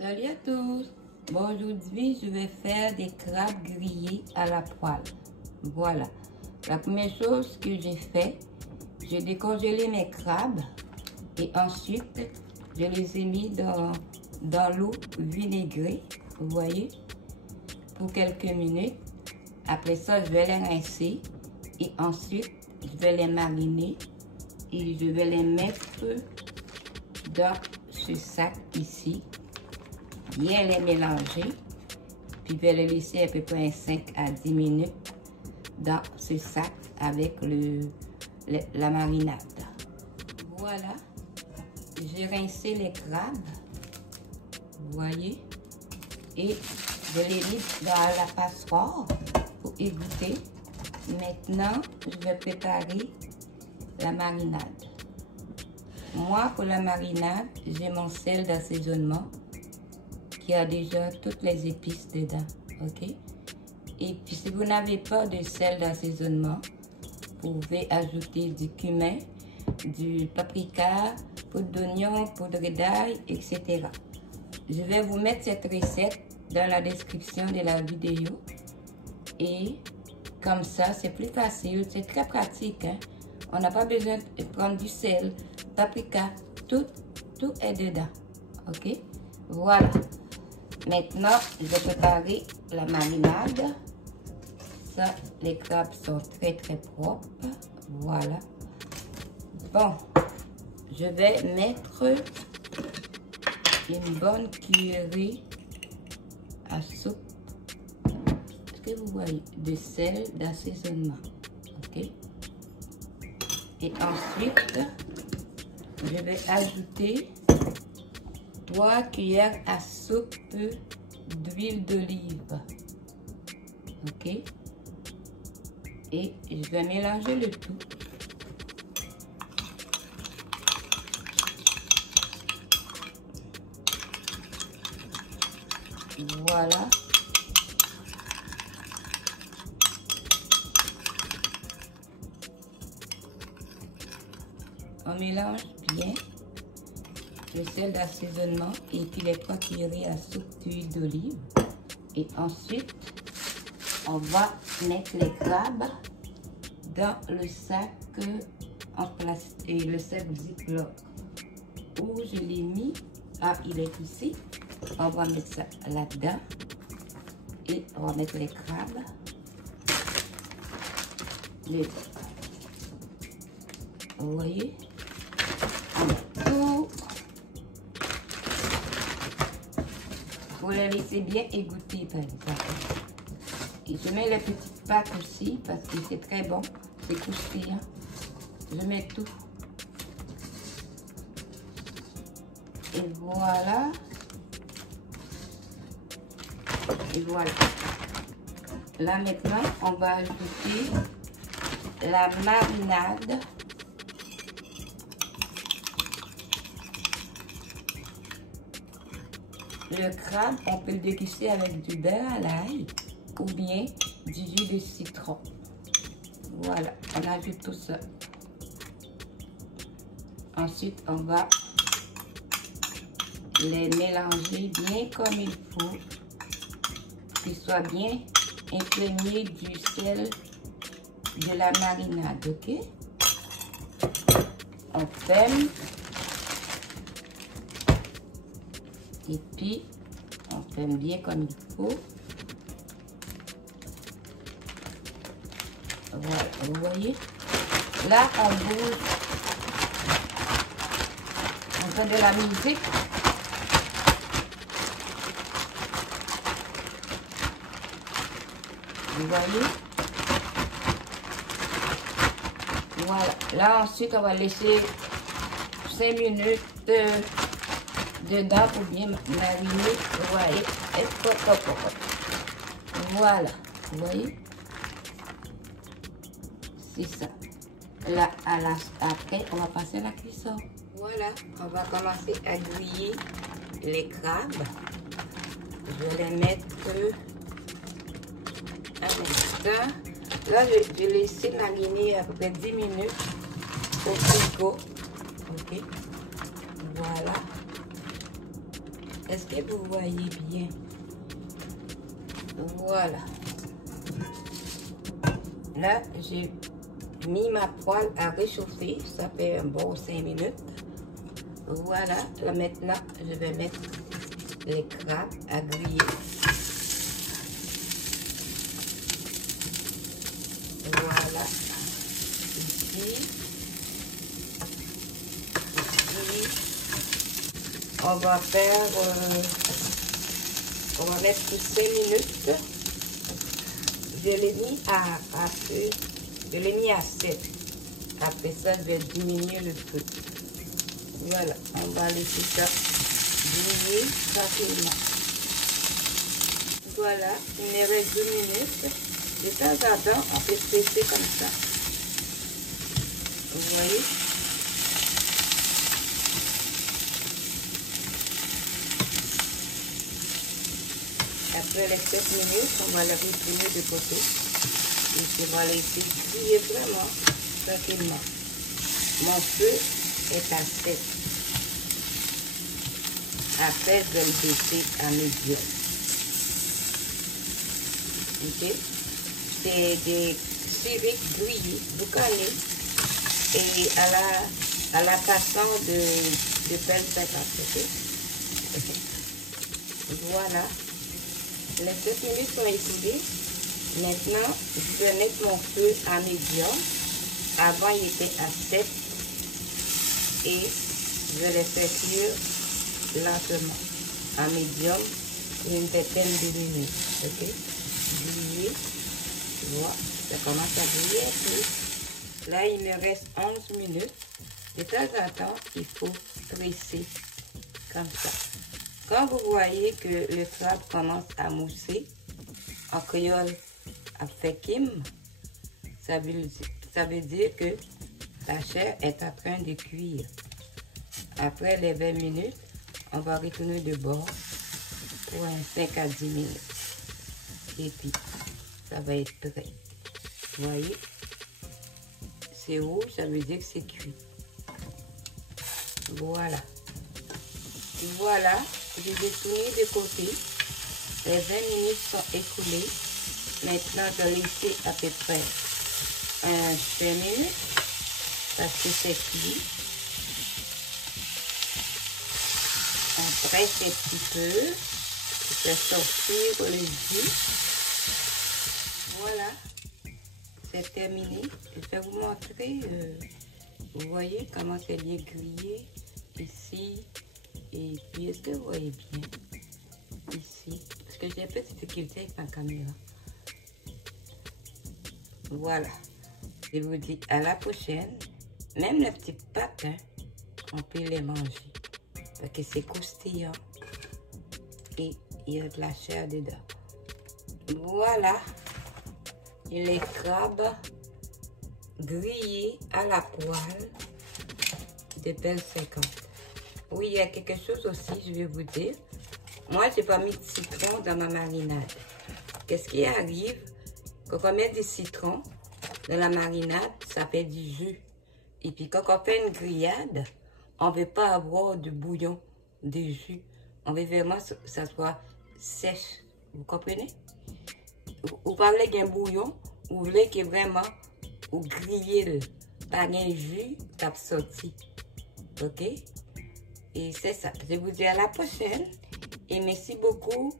Salut à tous! Bon, aujourd'hui, je vais faire des crabes grillés à la poêle. Voilà. La première chose que j'ai fait, j'ai décongelé mes crabes et ensuite, je les ai mis dans l'eau vinaigrée, vous voyez, pour quelques minutes. Après ça, je vais les rincer et ensuite, je vais les mariner et je vais les mettre dans ce sac ici. Bien les mélanger, puis je vais les laisser à peu près 5 à 10 minutes dans ce sac avec la marinade. Voilà, j'ai rincé les crabes, vous voyez, et je les mis dans la passoire pour égoutter. Maintenant, je vais préparer la marinade. Moi, pour la marinade, j'ai mon sel d'assaisonnement qui a déjà toutes les épices dedans, ok? Et puis, si vous n'avez pas de sel d'assaisonnement, vous pouvez ajouter du cumin, du paprika, poudre d'oignon, poudre d'ail, etc. Je vais vous mettre cette recette dans la description de la vidéo. Et comme ça, c'est plus facile, c'est très pratique, hein? On n'a pas besoin de prendre du sel, paprika, tout est dedans, ok? Voilà. Maintenant, je vais préparer la marinade. Ça, les crabes sont très propres. Voilà. Bon, je vais mettre une bonne cuillerée à soupe. Est-ce que vous voyez? De sel d'assaisonnement. Ok? Et ensuite, je vais ajouter 3 cuillères à soupe d'huile d'olive. Ok? Et je vais mélanger le tout. Voilà. On mélange bien le sel d'assaisonnement et puis les 3 cuillerées à soupe d'huile d'olive. Et ensuite, on va mettre les crabes dans le sac en plastique et le sac Ziploc où je l'ai mis. Ah, il est ici. On va mettre ça là-dedans et on va mettre les crabes. Vous voyez? On met tout. Vous les laissez bien égoutter par exemple. Et je mets les petites pâtes aussi parce que c'est très bon, c'est croustillant. Je mets tout. Et voilà. Et voilà. Là maintenant, on va ajouter la marinade. Le crabe, on peut le déguster avec du beurre à l'ail ou bien du jus de citron. Voilà, on ajoute tout ça. Ensuite, on va les mélanger bien comme il faut, qu'ils soient bien imprégnés du sel de la marinade, ok? On ferme. Et puis, on ferme bien comme il faut. Voilà, vous voyez? Là, on bouge. On fait de la musique. Vous voyez? Voilà. Là, ensuite, on va laisser 5 minutes dedans pour bien mariner. Vous voyez? Voilà. Vous voyez? C'est ça. Là, après, on va passer à la cuisson. Voilà. On va commencer à griller les crabes. Je vais les mettre un instant. Là, je vais laisser mariner à peu près 10 minutes au frigo. Ok. Voilà. Est-ce que vous voyez bien? Voilà. Là, j'ai mis ma poêle à réchauffer. Ça fait un bon 5 minutes. Voilà. Là, maintenant, je vais mettre les crabes à griller. Voilà. Ici. On va faire, on va mettre pour 5 minutes. Je l'ai mis à feu, je l'ai mis à 7. Après ça, je vais diminuer le feu. Voilà, on va laisser ça griller tranquillement. Voilà, il me reste 2 minutes. De temps en temps, on peut presser comme ça. Vous voyez? Après les 7 minutes, on va le retourner de côté. Et on va laisser griller vraiment tranquillement. Mon feu est à 7. Après, je vais le baisser à médium. Ok? C'est des cerises grillées, boucannées, et à la façon de pelle 50. Ok? Voilà. Les 7 minutes sont écoulées. Maintenant, je vais mettre mon feu à médium. Avant, il était à 7. Et je vais les faire cuire lentement à médium une vingtaine de minutes. Ok? Griller. Voilà. Ça commence à griller un peu. Là, il me reste 11 minutes. De temps en temps, il faut presser comme ça. Quand vous voyez que le crabe commence à mousser, en créole, à fekim, ça veut dire que la chair est en train de cuire. Après les 20 minutes, on va retourner de bord pour un 5 à 10 minutes. Et puis, ça va être prêt. Vous voyez? C'est rouge, ça veut dire que c'est cuit. Voilà. Voilà. Je vais tourner de côté. Les 20 minutes sont écoulées. Maintenant, je vais laisser à peu près 5 minutes parce que c'est cuit. On presse un petit peu. Je vais sortir le jus. Voilà. C'est terminé. Je vais vous montrer. Vous voyez comment c'est bien grillé ici. Et puis, est-ce que vous voyez bien ici? Parce que j'ai un peu de difficulté avec ma caméra. Voilà. Je vous dis à la prochaine. Même les petites pâtes, hein, on peut les manger. Parce que c'est croustillant. Et il y a de la chair dedans. Voilà. Et les crabes grillés à la poêle de Belle 50. Oui, il y a quelque chose aussi, je vais vous dire. Moi, je n'ai pas mis de citron dans ma marinade. Qu'est-ce qui arrive? Quand on met du citron dans la marinade, ça fait du jus. Et puis, quand on fait une grillade, on ne veut pas avoir de bouillon, de jus. On veut vraiment que ça soit sèche. Vous comprenez? Vous parlez d'un bouillon, vous voulez que vraiment, vous grillez pas un jus qui a sorti. OK? Et c'est ça. Je vous dis à la prochaine. Et merci beaucoup